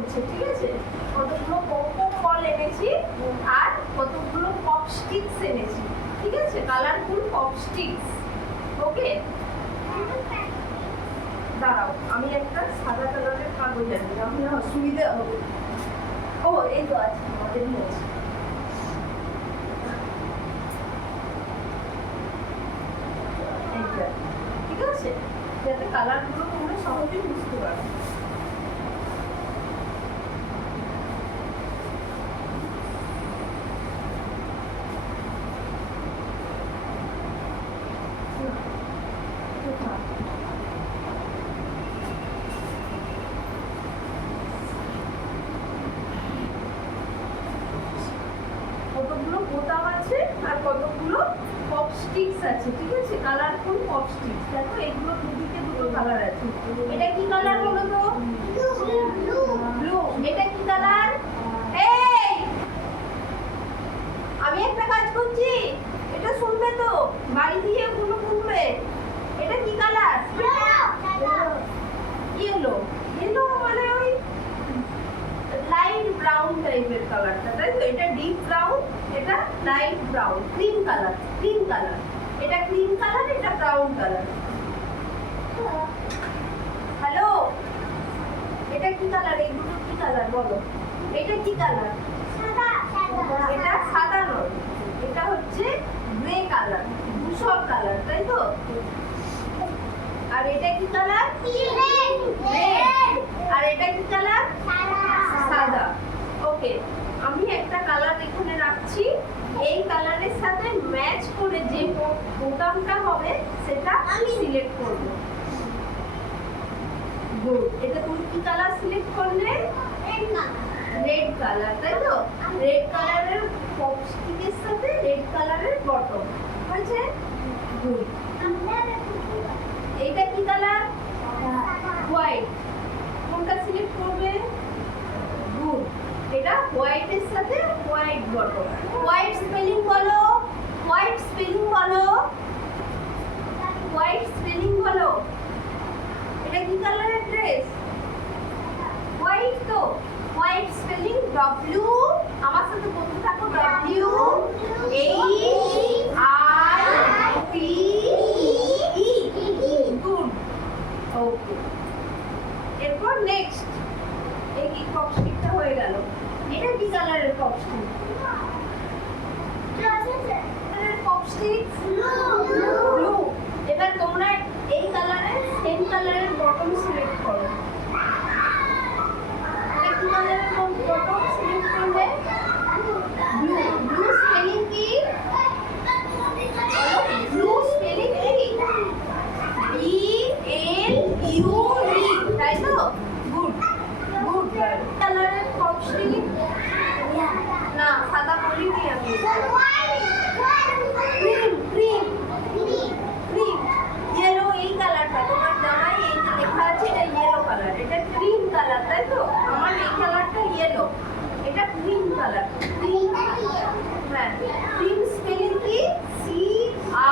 চলছে, ঠিক আছে? কতগুলো কোকো বল এনেছি আর কতগুলো পপ স্টিক্স এনেছি, ঠিক আছে? Colourful pop sticks. ওকে, দাঁড়াও, আমি একটা সাদা কালারের কাগজ আনি, তাহলে অসুবিধা হবে। ও, এই তো আছে, আমাদের নিয়েছি। ঠিক আছে, যাতে কালারগুলো তোমরা সহজে বুঝতে পারো। কতগুলো বোতাম আছে আর কতগুলো পপ স্টিক্স আছে, ঠিক আছে? Colourful pop sticks. দেখো, এগুলো দুদিকে দুটো কালার আছে। এটা কি কালার বলো তো? ব্লু। এটা কি কালার? এই, আমি একটা কাজ করছি, এটা শুনবে তো, বাড়ি দিয়ে ওগুলো শুনবে। এটা কি কালার? ইয়েলো। ইয়েলো মানে ওই লাইট ব্রাউন টাইপের কালারটা, তাই তো? এটা ডিপ ব্রাউন, এটা light brown, cream colour. Cream colour, এটা ক্রিম কালার, এটা ব্রাউন কালার। হ্যালো, এটা কি কালার? এগুলো কি কালার বলো? এটা কি কালার? এটা সাদা নয়, এটা হচ্ছে গ্রে কালার, ধূসর কালার, তাই তো? আর এটা কি কালার? রেড। আর এটা কি কালার? সাদা। ওকে, আমি একটা কালার এখানে রাখছি, এই কালারের সাথে ম্যাচ করে যে বোতামটা হবে সেটা আমি সিলেক্ট করব। গুড। এটা তুমি কি কালার সিলেক্ট করলে? রেড কালার, তাই তো? রেড কালারের পপ স্টিকের সাথে রেড কালারের বটম হয়েছে। গুড। এইটা কি কালার? হোয়াইট। কোনটা সিলেক্ট করবে? গুড। এটা হোয়াইটের সাথে হোয়াইট বটম। হোয়াইট স্পেলিং বলো, হোয়াইট স্পেলিং বলো, হোয়াইট স্পেলিং বলো। এটা কি কালারের ড্রেস? হোয়াইট তো। হোয়াইট স্পেলিং ডব্লিউ, আমার সাথে বলতে থাকো, W H I T E. Good. Okay, এরপর নেক্সট এই কি পপ স্টিকটা হয়ে গেল। এটা কি কালারের pop stick? Pop stick blue. এবার তোমরা এই কালারের সেম কালারের বটম সিলেক্ট করো। এটা কি কালারের বটম সিলেক্ট করবে? ব্লু। ব্লু স্পেলিং কি? ব্লু স্পেলিং কি? বি এল ইউ ই, তাই তো? গুড। Good girl. কালারের পপ স্টিক না, সাদা বলিনি আমি। ক্রিম। ক্রিম। ক্রিম। ইয়েলো। এই কালারটা তোমার জামাই এই যে লেখা আছে, এটা ইয়েলো কালার, এটা ক্রিম কালার, তাই তো? আমার এই কালারটা ইয়েলো, এটা ক্রিম কালার। হ্যাঁ, ক্রিম স্পেলিং কি? C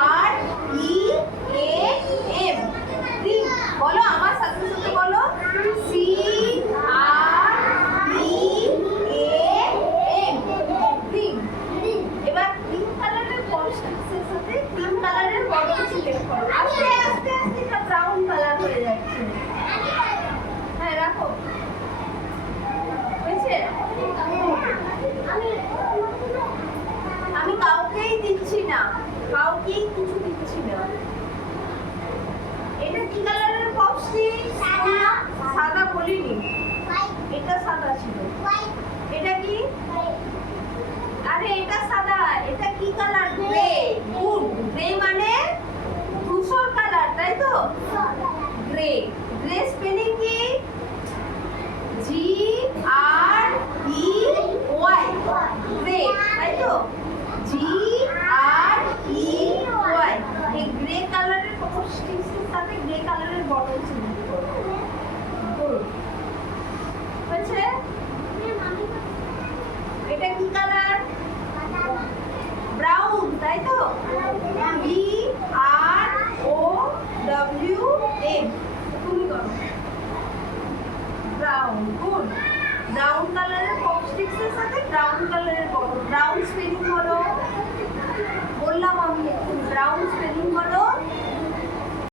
R E A M. Cream বলো, আমার সাথে সাথে বলো, C R E A M. Cream. এবার ক্রিম কালারের পপ স্টিক্সের সাথে ক্রিম কালারের বটম সিলেক্ট করো। আস্তে আস্তে আস্তে এটা ব্রাউন কালার হয়ে যাচ্ছে। হ্যাঁ, রাখো। হয়েছে? আমি কাউকেই দিচ্ছি না, কাউকেই কিছু দিচ্ছি না। এটা কি কালারের পপ স্টিক? সাদা বলিনি, এটা সাদা ছিল। এটা কি? আরে এটা সাদা। এটা কি কালার? গ্রে। গুড। গ্রে মানে ধূসর কালার, তাই তো? গ্রে। গ্রে স্পেলিং কি? জি আর ই ওয়াই। গ্রে, তাই তো? জি আর ই ওয়াই। এই গ্রে কালারের পপ স্টিক্সের সাথে গ্রে কালারের বটল সিলেক্ট করো। গুড। হয়েছে? এটা কি কালার? ব্রাউন, তাই তো? বি আর ও ডব্লিউ এম। তুমি করো ব্রাউন। গুড। ব্রাউন কালারের পপস্টিক্সের সাথে ব্রাউন কালারের বটল। ব্রাউন স্পেলিং বলো, বললাম আমি, ব্রাউন স্পেলিং বলো।